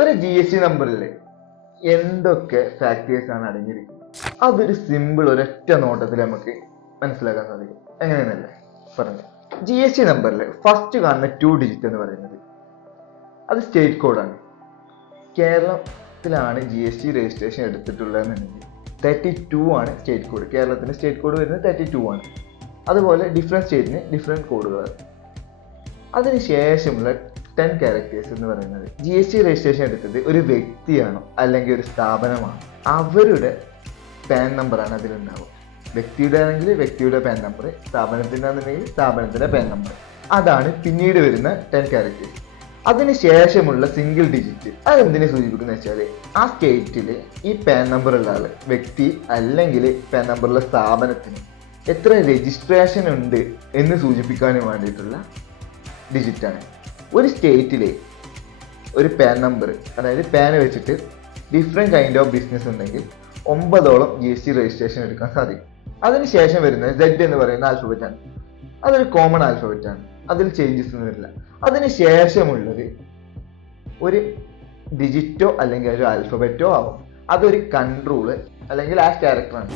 ഒരു G S T നമ്പറിൽ എന്തൊക്കെ ഫാക്ടേഴ്സ് ആണ് അടങ്ങിയിരിക്കുന്നത് അതൊരു സിമ്പിൾ ഒരൊറ്റ നോട്ടത്തിൽ നമുക്ക് മനസ്സിലാക്കാൻ സാധിക്കും. എങ്ങനെയെന്നല്ലേ പറഞ്ഞു. ജി എസ് ടി നമ്പറിൽ ഫസ്റ്റ് കാണുന്ന 2 ഡിജിറ്റ് എന്ന് പറയുന്നത് അത് സ്റ്റേറ്റ് കോഡാണ്. കേരളത്തിലാണ് ജി എസ് ടി രജിസ്ട്രേഷൻ എടുത്തിട്ടുള്ളതെന്നുണ്ടെങ്കിൽ 32 ആണ് സ്റ്റേറ്റ് കോഡ്. കേരളത്തിന്റെ സ്റ്റേറ്റ് കോഡ് വരുന്നത് 32 ആണ്. അതുപോലെ ഡിഫറെൻറ്റ് സ്റ്റേറ്റിന് ഡിഫറെൻറ്റ് കോഡുകൾ. അതിനുശേഷമുള്ള 10 ക്യാരക്ടേഴ്സ് എന്ന് പറയുന്നത് ജി എസ് ടി രജിസ്ട്രേഷൻ എടുത്തത് ഒരു വ്യക്തിയാണോ അല്ലെങ്കിൽ ഒരു സ്ഥാപനമാണോ അവരുടെ പാൻ നമ്പറാണ് അതിലുണ്ടാവുക. വ്യക്തിയുടെ ആണെങ്കിൽ വ്യക്തിയുടെ പാൻ നമ്പർ, സ്ഥാപനത്തിൻ്റെ ആണെന്നുണ്ടെങ്കിൽ സ്ഥാപനത്തിൻ്റെ പാൻ നമ്പർ. അതാണ് പിന്നീട് വരുന്ന 10 ക്യാരക്ടേഴ്സ്. അതിനുശേഷമുള്ള സിംഗിൾ ഡിജിറ്റ് അതെന്തിനെ സൂചിപ്പിക്കുന്നത് വെച്ചാൽ ആ സ്റ്റേറ്റിൽ ഈ പാൻ നമ്പർ ഉള്ള ആൾ വ്യക്തി അല്ലെങ്കിൽ പാൻ നമ്പറുള്ള സ്ഥാപനത്തിന് എത്ര രജിസ്ട്രേഷൻ ഉണ്ട് എന്ന് സൂചിപ്പിക്കാനും വേണ്ടിയിട്ടുള്ള ഡിജിറ്റാണ്. ഒരു സ്റ്റേറ്റിലെ ഒരു പാൻ നമ്പർ, അതായത് പാൻ വെച്ചിട്ട് ഡിഫറെൻറ്റ് കൈൻഡ് ഓഫ് ബിസിനസ് ഉണ്ടെങ്കിൽ 9ഓളം ജി എസ് ടി രജിസ്ട്രേഷൻ എടുക്കാൻ സാധിക്കും. അതിനുശേഷം വരുന്നത് Z എന്ന് പറയുന്ന ആൽഫബറ്റാണ്. അതൊരു കോമൺ ആൽഫബറ്റാണ്, അതിൽ ചേഞ്ചസ് ഒന്നും വരില്ല. അതിനുശേഷമുള്ളത് ഒരു ഡിജിറ്റോ അല്ലെങ്കിൽ ഒരു ആൽഫബറ്റോ ആവും. അതൊരു കൺട്രോള് അല്ലെങ്കിൽ ആ ക്യാരക്ടറാണ്.